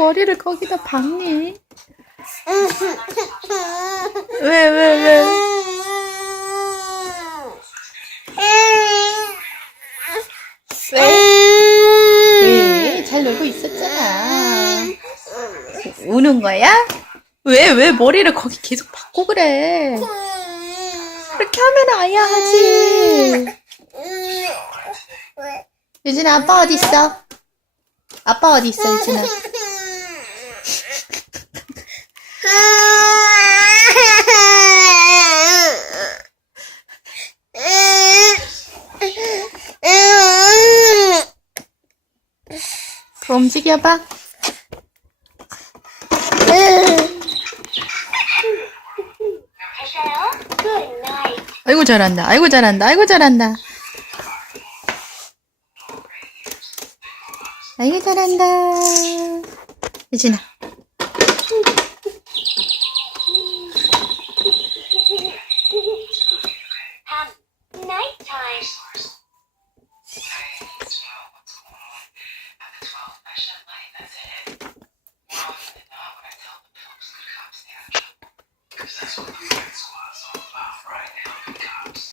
머리를 거기다 박니? 왜, 왜, 왜? 왜? 잘 놀고 있었잖아. 우는 거야? 왜, 왜 머리를 거기 계속 박고 그래? 그렇게 하면 아야 하지. 유진아, 아빠 어디 있어? 아빠 어디 있어, 유진아? 움직여봐. 아이고 잘한다. 아이고 잘한다. 아이고 잘한다. 아이고 잘한다. 유진아. That's what the fight's was all about right now.